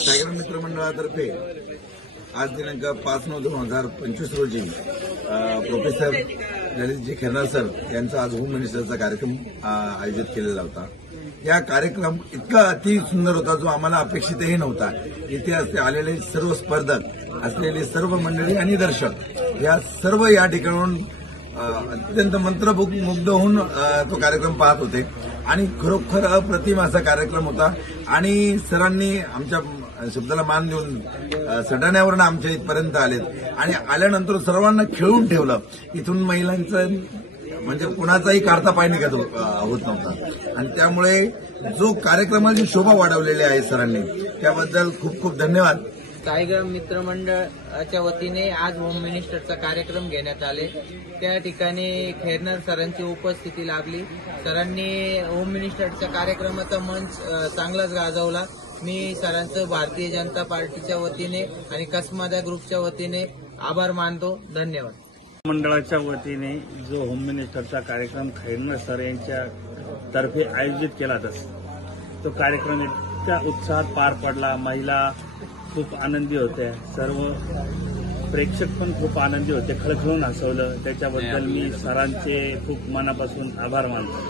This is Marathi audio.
टायगर मित्र मंडळातर्फे आज दिनांक 5/9/2025 रोजी प्रोफेसर ललितजी खेरनार सर यांचा आज होम मिनिस्टरचा कार्यक्रम आयोजित केलेला होता। या कार्यक्रम इतका अति सुंदर होता जो आम्हाला अपेक्षितही नव्हता। इथे आलेले सर्व स्पर्धक असलेले सर्व मंडळी आणि दर्शक या सर्व या ठिकाणून अत्यंत मंत्रमुग्ध होऊन तो कार्यक्रम पाहत होते आणि खरोखर अप्रतिम असा कार्यक्रम होता। आणि सरांनी आमच्या शब्दाला मान देऊन सटाण्यावरून आमच्या इथपर्यंत आलेत आणि आल्यानंतर सर्वांना खेळून ठेवलं। इथून महिलांचं म्हणजे कुणाचाही काढता पाय निघत होत नव्हता आणि त्यामुळे जो कार्यक्रमाची शोभा वाढवलेली आहे सरांनी त्याबद्दल खूप खूप धन्यवाद। टायगर मित्र मंडळाच्या वतीने आज होम मिनिस्टरचा कार्यक्रम घेण्यात आले। त्या ठिकाणी खेरनार सरांची उपस्थिती लाभली। सरांनी होम मिनिस्टरच्या कार्यक्रमाचा मंच चांगलाच गाजवला। मी सरांचं भारतीय जनता पार्टीच्या वतीने आणि कसमादा ग्रुपच्या वतीने आभार मानतो। धन्यवाद। मंडळाच्या वतीने जो होम मिनिस्टरचा कार्यक्रम खेरनार सर यांच्या तर्फे आयोजित केला तो कार्यक्रम इतक्या उत्साहात पार पडला। महिला खूप आनंदी होत्या, सर्व प्रेक्षक पण खूप आनंदी होते, खळखळून हसवलं। त्याच्याबद्दल मी सरांचे खूप मनापासून आभार मानतो।